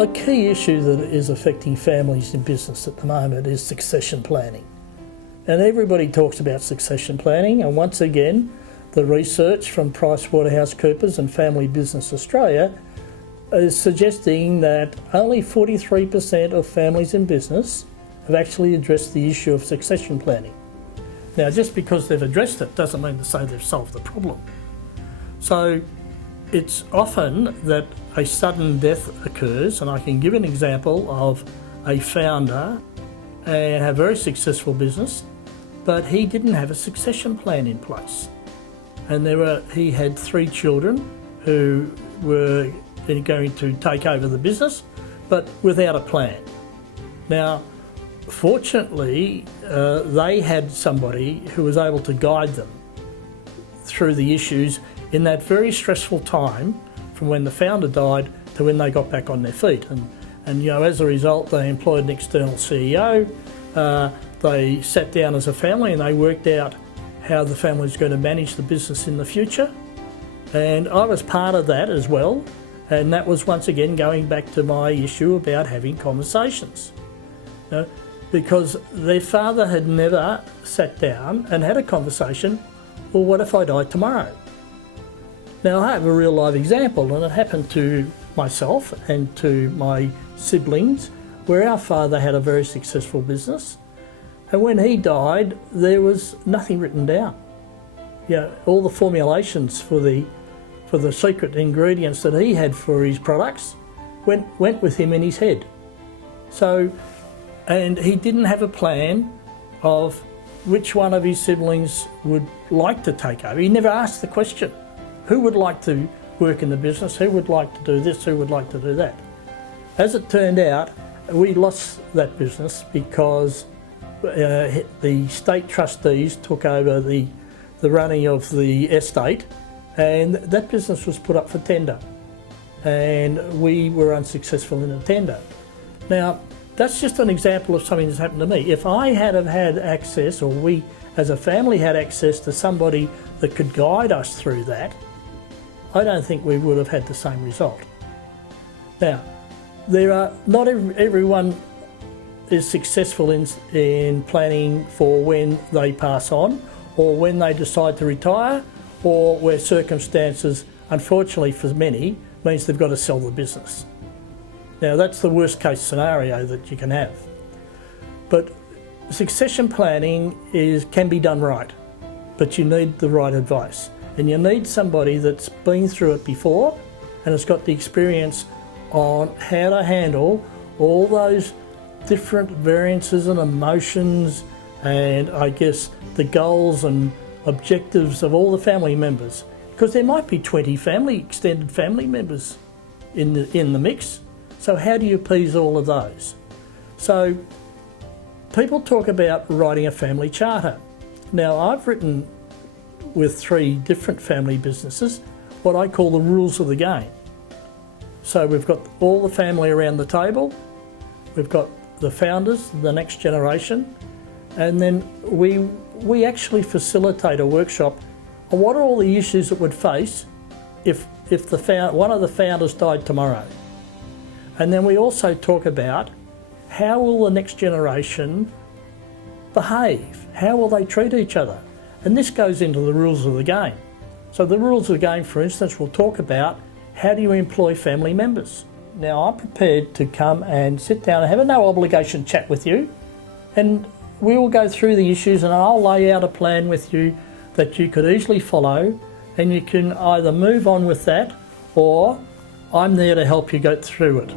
A key issue that is affecting families in business at the moment is succession planning. And everybody talks about succession planning, and once again, the research from PricewaterhouseCoopers and Family Business Australia is suggesting that only 43% of families in business have actually addressed the issue of succession planning. Now, just because they've addressed it doesn't mean to say they've solved the problem. So it's often that a sudden death occurs, and I can give an example of a founder and a very successful business, but he didn't have a succession plan in place. And he had 3 children who were going to take over the business, but without a plan. Now, fortunately, they had somebody who was able to guide them through the issues in that very stressful time from when the founder died to when they got back on their feet. And as a result, they employed an external CEO. They sat down as a family and they worked out how the family was going to manage the business in the future. And I was part of that as well. And that was once again going back to my issue about having conversations. Because their father had never sat down and had a conversation, well, what if I died tomorrow? Now, I have a real live example, and it happened to myself and to my siblings, where our father had a very successful business. And when he died, there was nothing written down. All the formulations for the secret ingredients that he had for his products went with him in his head. And he didn't have a plan of which one of his siblings would like to take over. He never asked the question, who would like to work in the business? Who would like to do this? Who would like to do that? As it turned out, we lost that business because the state trustees took over the running of the estate, and that business was put up for tender, and we were unsuccessful in the tender. Now, that's just an example of something that's happened to me. If I had have had access, or we as a family had access to somebody that could guide us through that, I don't think we would have had the same result. Now, not everyone is successful in planning for when they pass on, or when they decide to retire, or where circumstances, unfortunately for many, means they've got to sell the business. Now, that's the worst case scenario that you can have. But succession planning can be done right, but you need the right advice. And you need somebody that's been through it before and has got the experience on how to handle all those different variances and emotions, and I guess the goals and objectives of all the family members. Because there might be 20 extended family members in the mix. So how do you appease all of those? So people talk about writing a family charter. Now, I've written with 3 different family businesses what I call the rules of the game. So we've got all the family around the table, we've got the founders, the next generation, and then we actually facilitate a workshop on what are all the issues that would face if one of the founders died tomorrow. And then we also talk about how will the next generation behave? How will they treat each other? And this goes into the rules of the game. So the rules of the game, for instance, will talk about how do you employ family members. Now, I'm prepared to come and sit down and have a no obligation chat with you, and we will go through the issues, and I'll lay out a plan with you that you could easily follow, and you can either move on with that, or I'm there to help you go through it.